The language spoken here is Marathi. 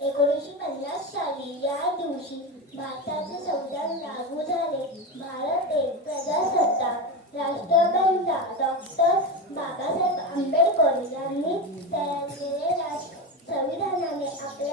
1950 साली या दिवशी भारताचे संविधान लागू झाले. भारत एक प्रजासत्ताक राष्ट्र बनला. डॉक्टर बाबासाहेब आंबेडकर यांनी तयार केलेल्या संविधानाने आपल्या